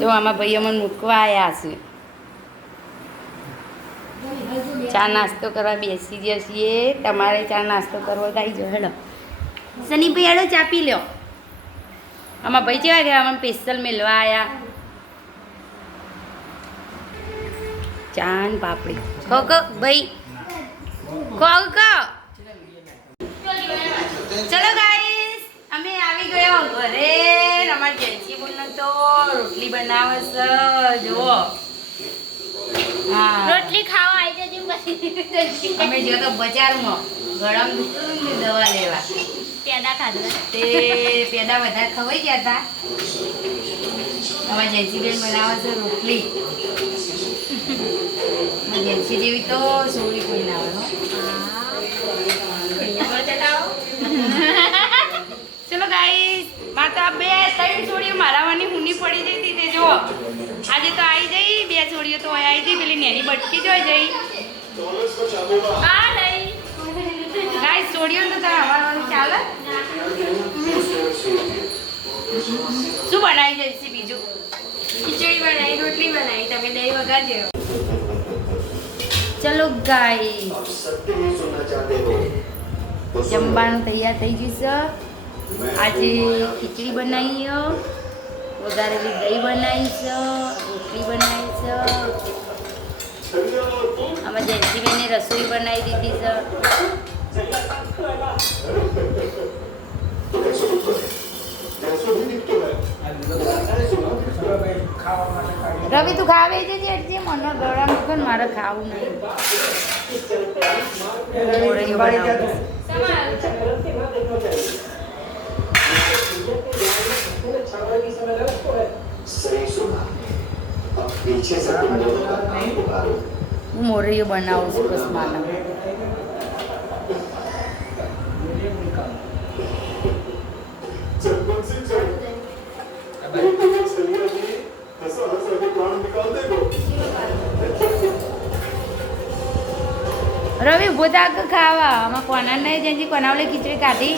જો આમાં ભાઈ અમને મૂકવા આવ્યા છે. ચા નાસ્તો કરવા બેસી ગયા છીએ. તમારે ચા નાસ્તો કરવો તો આવી જાઓ. હેડો સનીભાઈ, હેડો ચા પી લો. આમાં ભાઈ કેવા ગયા? અમને સ્પેશિયલ મેળવા આવ્યા. ચાન પાપડી ખો ભાઈ, ખો. ચલો ગાઈસ, અમે આવી ગયા ઘરે. અમારી જેન્સી બોલને તો રોટલી બનાવે છે. જુઓ, હા, રોટલી ખાવા આવી જજો પછી. અમે જો તો બજારમાં ગરમ દૂધની દવા લેવા પેડા ખાધા તે પેડા વધારે ખવાઈ ગયા હતા. અમારી જેન્સીબેન બનાવે છે રોટલી. જેન્સી જેવી તો સોળી કોઈ ના આવે. ચલો ગાઈસ, માં તો આ 2-3 છોડીઓ મારાવાની હુની પડી જઈ હતી. તે જુઓ, આજે તો આવી જઈ 2 છોડીઓ તો આવી જઈ. પેલી નેની બટકી જોઈ જઈ. આ લઈ ગાઈસ, છોડીઓ તો તારે હવારવાનું ચાલે. શું બનાવી જઈશી બીજું? ખીચડી બનાવી, રોટલી બનાવી, તમે દહીં વઘારજો. ચલો ગાઈસ, જમવાનું તૈયાર થઈ ગયું છે. આજે ખીચડી બનાવી, વઘારેલી દહીં બનાવી છે, રોટલી બનાવી છે. આમાં જેન્સીબેને રસોઈ બનાવી દીધી છે. રવિ, તું ખાવે છે જે મને ગળા મૂકે ને મારે ખાવું નહીં. હું મોરૈયો બનાવું છું બસ માના. રવિ, ઉભો થાક ખાવા. આમાં કોના નહીં જેથી કોનાવલે ખીચડી કાઢી.